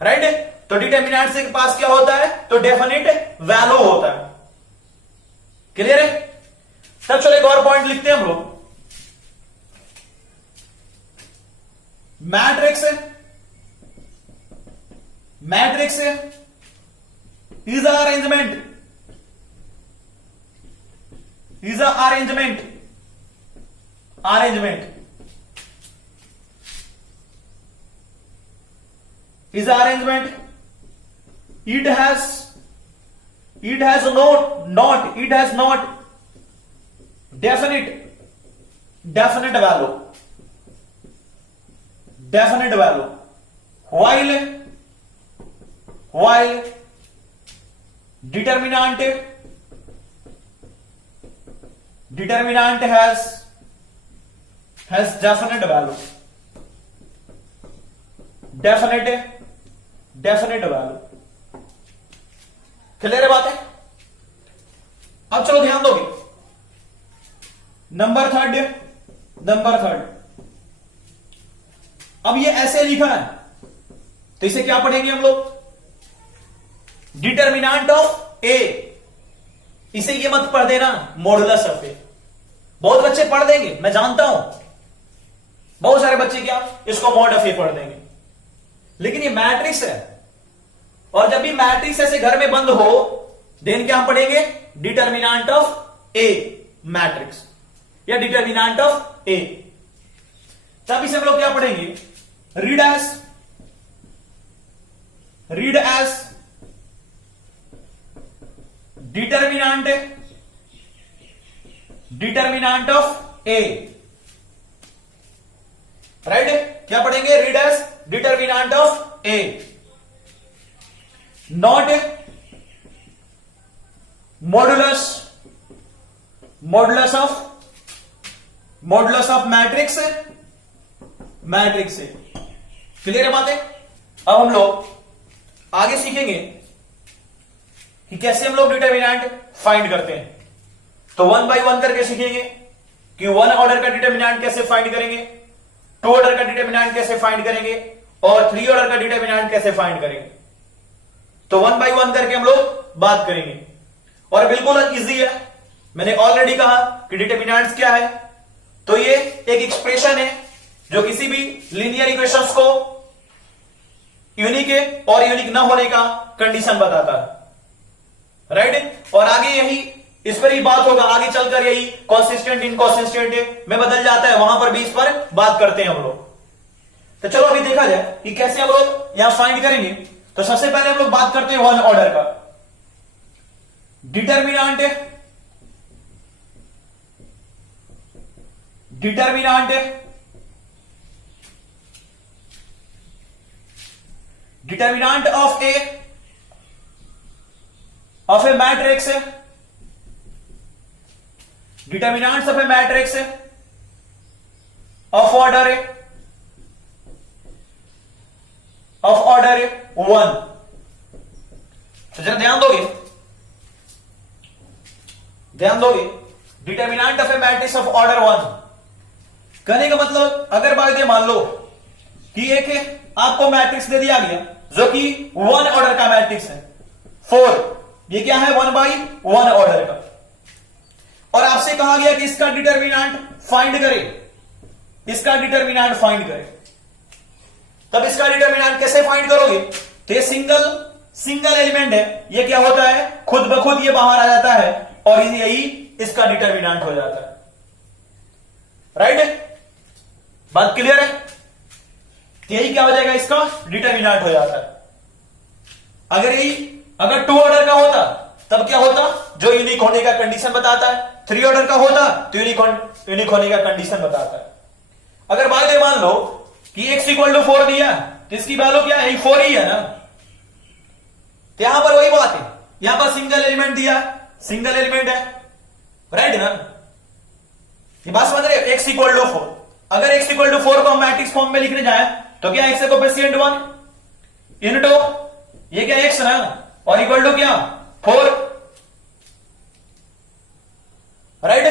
राइट? तो डिटर्मिनेंट के पास क्या होता है? तो डेफिनिट वैल्यू होता है। क्लियर है? तब चलो एक और पॉइंट लिखते हैं हम लोग। Matrix is a arrangement is arrangement it has not definite value while determinant has definite value, definite value। Clear है बात है? अब चलो ध्यान दोगे, नंबर थर्ड। अब ये ऐसे लिखा है तो इसे क्या पढ़ेंगे हम लोग? डिटर्मिनेंट ऑफ ए। इसे ये मत पढ़ देना मॉडुलस ऑफ ए। बहुत बच्चे पढ़ देंगे, मैं जानता हूं बहुत सारे बच्चे क्या इसको मॉड ऑफ ए पढ़ देंगे, लेकिन ये मैट्रिक्स है, और जब भी मैट्रिक्स ऐसे घर में बंद हो देन क्या हम पढ़ेंगे? डिटर्मिनेंट ऑफ ए मैट्रिक्स या डिटर्मिनेंट ऑफ ए। तब इसे हम लोग क्या पढ़ेंगे? Read as read as determinant of A, right. क्या पढ़ेंगे? Read as determinant of A, not modulus of matrix है। क्लियर है बातें? अब हम लोग आगे सीखेंगे कि कैसे हम लोग डिटर्मिनेंट फाइंड करते हैं। तो 1 बाय 1 करके सीखेंगे कि 1 ऑर्डर का डिटर्मिनेंट कैसे फाइंड करेंगे, 2 ऑर्डर का डिटर्मिनेंट कैसे फाइंड करेंगे और 3 ऑर्डर का डिटर्मिनेंट कैसे फाइंड करेंगे। तो 1 बाय 1 करके हम लोग बात करेंगे और बिल्कुल इजी है। मैंने ऑलरेडी कहा कि डिटर्मिनेंट्स क्या है। तो ये एक एक्सप्रेशन है जो किसी भी लीनियर इक्वेशंस को यूनिक है और यूनिक ना होने का कंडीशन बताता है, राइट। और आगे यही इस पर ही बात होगा, आगे चलकर यही कंसिस्टेंट इनकंसिस्टेंट में बदल जाता है, वहां पर भी इस पर बात करते हैं हम लोग। तो चलो अभी देखा जाए कि कैसे हम लोग यहां फाइंड करेंगे। तो सबसे पहले हम लोग बात करते हैं 1 ऑर्डर का determinant of a matrix, determinants of a matrix of order 1। तो जरा ध्यान दोगे determinant of a matrix of order 1 कहने का मतलब, अगर बाय मान लो कि एक है आपको मैट्रिक्स दे दिया गया जो कि 1 ऑर्डर का मैट्रिक्स है 4, ये क्या है 1 बाई 1 ऑर्डर का, और आपसे कहा गया कि इसका डिटर्मिनेंट फाइंड करे। तब इसका डिटर्मिनेंट कैसे फाइंड करोगे? तो ये सिंगल एलिमेंट है, ये क्या होता है खुद ब खुद ये बाहर आ जाता है और यही इसका डिटर्मिनेंट हो जाता है, राइट। बात क्लियर है? यही क्या हो जाएगा, इसका डिटर्मिनेंट हो जाता है। अगर 2 ऑर्डर का होता तब क्या होता, जो यूनिक होने का कंडीशन बताता है। 3 ऑर्डर का होता तो यूनिक होने का कंडीशन बताता है। अगर बाय मान लो कि x = 4 दिया तो इसकी वैल्यू क्या है, 4 ही है ना। तो यहां पर वही बात है, यहां पर सिंगल एलिमेंट दिया, सिंगल एलिमेंट है, राइट ना। ये बात समझ रहे हो? x = 4, अगर x = 4 को हम मैट्रिक्स फॉर्म में लिखने जाए तो क्या x कोएफिशिएंट 1 इनटू ये क्या x ना, और इक्वल टू क्या 4, राइट।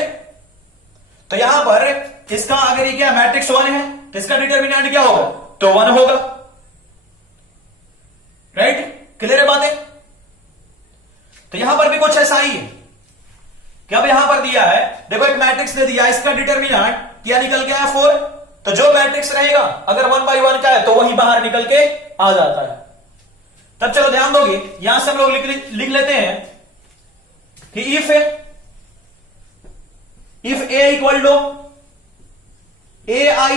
तो यहां पर इसका अगर ये क्या मैट्रिक्स 1 है तो इसका डिटर्मिनेंट क्या होगा, तो 1 होगा, राइट। क्लियर है बातें? तो यहां पर भी कुछ ऐसा ही है कि अब यहां पर दिया है, देखो एक मैट्रिक्स दे दिया, इसका डिटर्मिनेंट क्या निकल के आया 4, तो जो मैट्रिक्स रहेगा अगर 1 बाई 1 का है तो वही बाहर निकल के आ जाता है। तब चलो ध्यान दोगे, यहां से हम लोग लिख लेते हैं कि if a equal to aij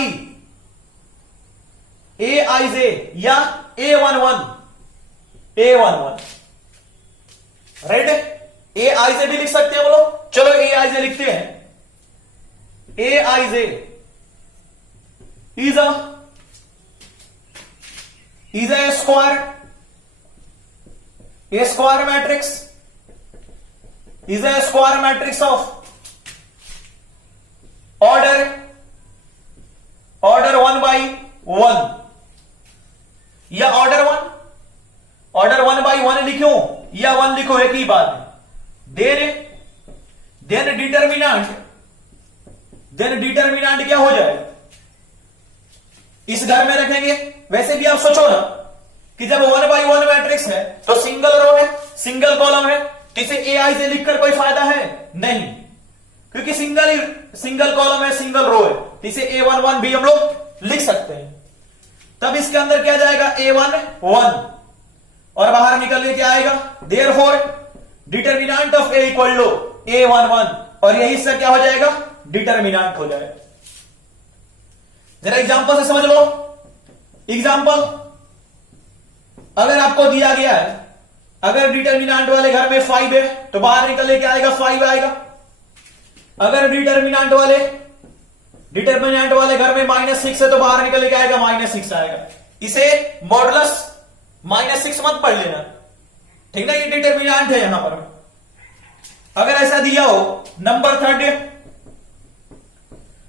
या a11, राइट। aij भी लिख सकते हैं हम लोग, चलो aij लिखते हैं। aij is a square matrix, is a square matrix of order 1 by 1 या order 1 by 1 लिखो या 1 लिखो, एक ही बात है। देन डिटर्मिनेंट क्या हो जाए, इस घर में रखेंगे। वैसे भी आप सोचो ना कि जब 1 बाई 1 मैट्रिक्स है तो सिंगल रो है, सिंगल कॉलम है, तो इसे ai से लिखकर कोई फायदा है नहीं, क्योंकि सिंगल कॉलम है, सिंगल रो है, तो इसे a11 भी हम लोग लिख सकते हैं। तब इसके अंदर क्या जाएगा, a11 और बाहर निकल के क्या आएगा, therefore determinant of a equal to a11, और यही से क्या हो जाएगा, डिटर्मिनेंट हो जाएगा। जरा एग्जांपल से समझ लो। एग्जांपल अगर आपको दिया गया है, अगर डिटर्मिनेंट वाले घर में 5 है तो बाहर निकल के आएगा 5 आएगा। अगर डिटर्मिनेंट वाले घर में -6 है तो बाहर निकल के आएगा -6 आएगा। इसे मॉडुलस -6 मत पढ़ लेना, ठीक ना, ये डिटर्मिनेंट है यहां पर। अगर ऐसा दिया हो नंबर 3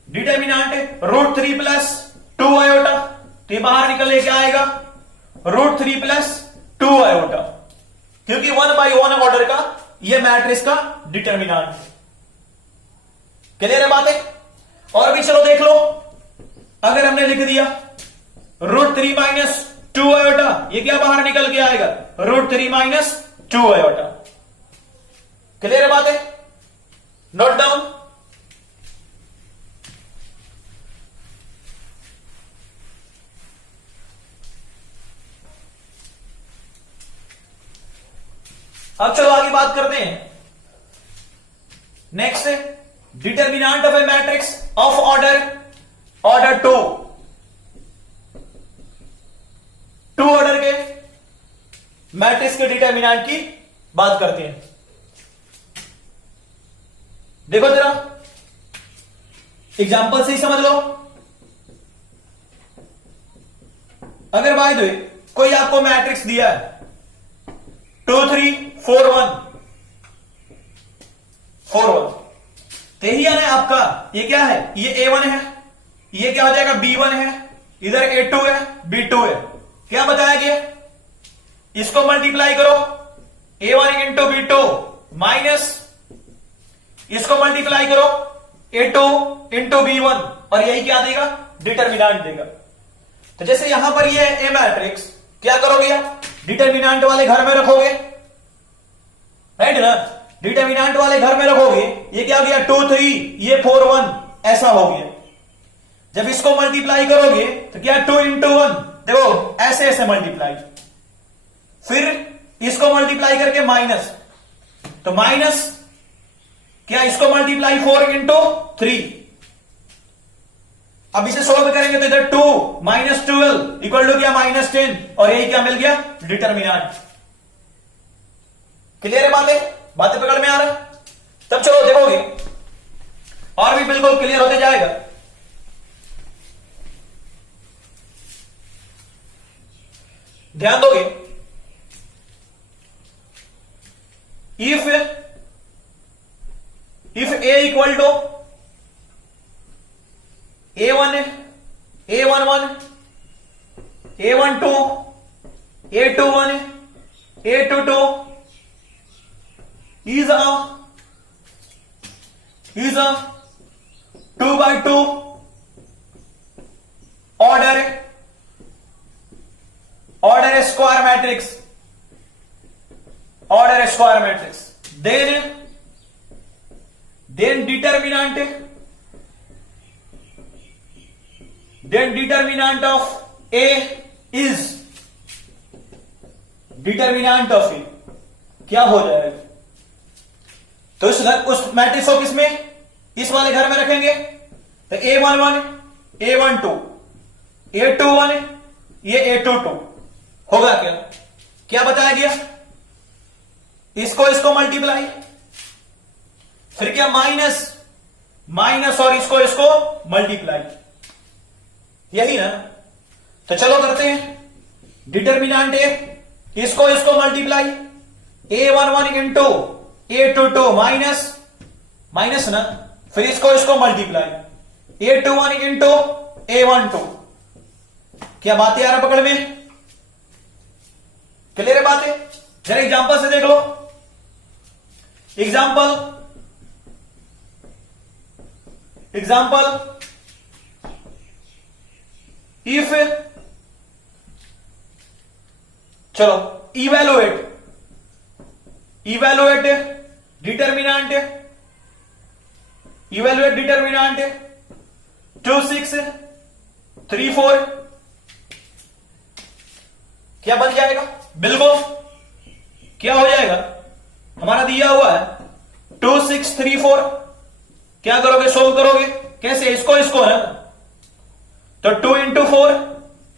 डिटर्मिनेंट √3 + 2 आयोटा, तो बाहर निकल के आएगा √3 + 2 आयोटा, क्योंकि 1/1 ऑर्डर का ये मैट्रिक्स का डिटर्मिनेंट है। क्लियर है बातें? और भी चलो देख लो, अगर हमने लिख दिया √3 - 2 आयोटा, ये क्या बाहर निकल के आएगा √3 - 2 आयोटा। क्लियर है बातें? Note down. अब चलो आगे बात करते हैं। नेक्स्ट है determinant of a matrix of order 2 order के मैट्रिक्स के डिटर्मिनेंट की बात करते हैं। देखो जरा एग्जांपल से ही समझ लो। अगर बाय द वे कोई आपको मैट्रिक्स दिया है 2 3 4 1 4 1, तो यही है ना आपका, ये क्या है, ये A1 है, ये क्या हो जाएगा B1 है, इधर A2 है, B2 है। क्या बताया गया, इसको मल्टीप्लाई करो A1 इंटू B2 माइनस इसको मल्टीप्लाई करो A2 इंटू B1, और यही क्या देगा, डिटर्मिनेंट देगा। तो जैसे यहां पर ये ए मैट्रिक्स, क्या करोगे आप, डिटर्मिनेंट वाले घर में रखोगे, राइट ना, डिटर्मिनेंट वाले घर में रखोगे, ये क्या हो गया 2 3, ये 4 1, ऐसा हो गया। जब इसको मल्टीप्लाई करोगे तो क्या 2 इंटू 1, देखो ऐसे ऐसे मल्टीप्लाई, फिर इसको मल्टीप्लाई करके माइनस, तो माइनस क्या, इसको मल्टीप्लाई 4 इंटू 3। अब इसे सोल्व करेंगे तो इधर 2 - 12 इक्वल टू क्या -10, और यही क्या मिल गया, डिटर्मिनेंट। क्लियर है बातें पकड़ में आ रहा है? तब चलो देखोगे और भी बिल्कुल क्लियर होते जाएगा। ध्यान दोगे, if A equal to A1 A11 A12 A21 A22 is a 2/2 order square matrix, then determinant of A is determinant of A क्या हो जाएगा, तो उस मैट्रिक्स को किसमें, इस वाले घर में रखेंगे, तो A11 A12 A21 ये A22 होगा। क्या बताया गया, इसको मल्टीप्लाई, फिर क्या माइनस और इसको मल्टीप्लाई, यही ना। तो चलो करते हैं, डिटर्मिनेंट ए, इसको multiply, A11 into A22 minus ना, फिर इसको मल्टीप्लाई, A21 इंटू A12। क्या बातें आ रहा पकड़ में, क्लियर है बातें? जरा एग्जांपल से देख लो। एग्जांपल इफ, चलो इवेलुएट डिटर्मिनेंट 2 6 3 4, क्या बन जाएगा, बिल्कुल क्या हो जाएगा, हमारा दिया हुआ है 2 6 3 4, क्या करोगे, सोल्व करोगे कैसे, इसको ना, तो 2 इंटू 4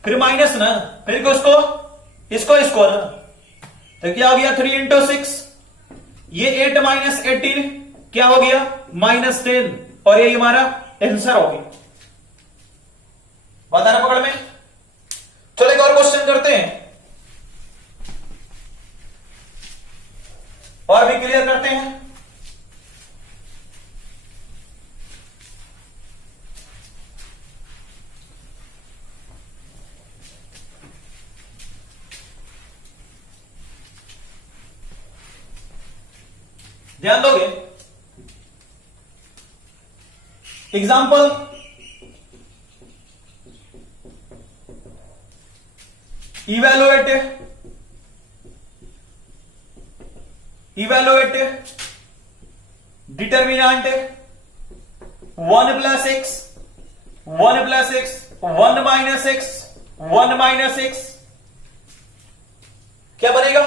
फिर माइनस ना, फिर उसको इसको इसको ना, तो क्या हो गया 3 इंटू 6, ये 8 माइनस 18 क्या हो गया -10, और ये हमारा आंसर हो गया। बात आ रहा पकड़ में। चलो एक और क्वेश्चन करते हैं और भी क्लियर करते हैं। ध्यान दोगे। Example, evaluate determinant 1 plus x 1 plus x 1 minus x 1 minus x, क्या बनेगा?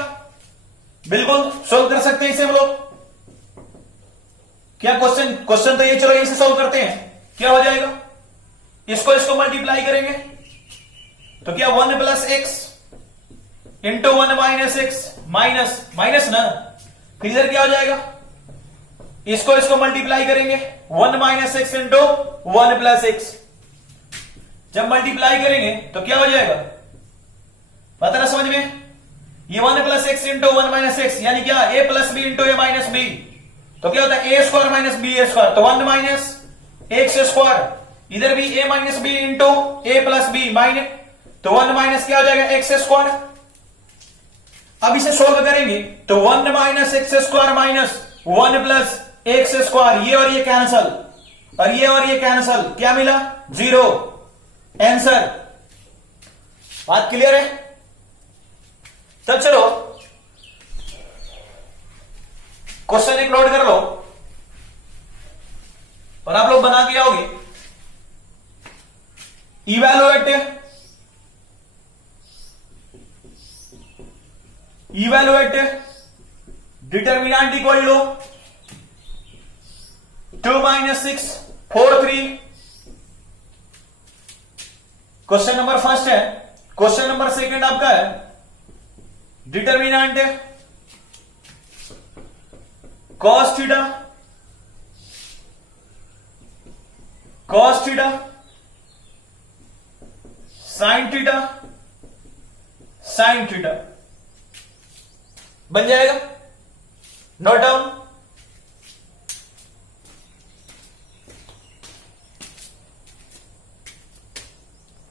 बिल्कुल सोल्व कर सकते हैं इसे हम लोग। क्या क्वेश्चन तो ये, चलो इसे सोल्व करते हैं। क्या हो जाएगा? इसको इसको मल्टीप्लाई करेंगे तो क्या 1 plus x into 1 minus x, minus minus ना, क्लियर क्या हो जाएगा? इसको इसको मल्टीप्लाई करेंगे 1 minus x into 1 plus x, जब मल्टीप्लाई करेंगे तो क्या हो जाएगा? पता ना समझ में? ये 1 plus x into 1 minus x यानी क्या? ए प्लस बी इंटू ए माइनस बी, तो क्या होता है? ए स्क्वायर माइनस बी ए स्क्वायर, तो 1 माइनस एक्स स्क्वायर, इधर भी ए माइनस बी इंटू ए प्लस बी माइनस, तो 1 माइनस क्या हो जाएगा? X square. अब इसे सोल्व करेंगे तो 1 minus x square minus 1 plus x square, ये और ये कैंसल, और ये और ये कैंसल, क्या मिला? 0 आंसर। बात क्लियर है? तब चलो क्वेश्चन एक नोट कर लो और आप लोग बना के आओगे। Evaluate determinant equal to 2 minus 6 4 3। Question number first है। क्वेश्चन नंबर सेकंड आपका है determinant cos theta sin theta बन जाएगा। Note down.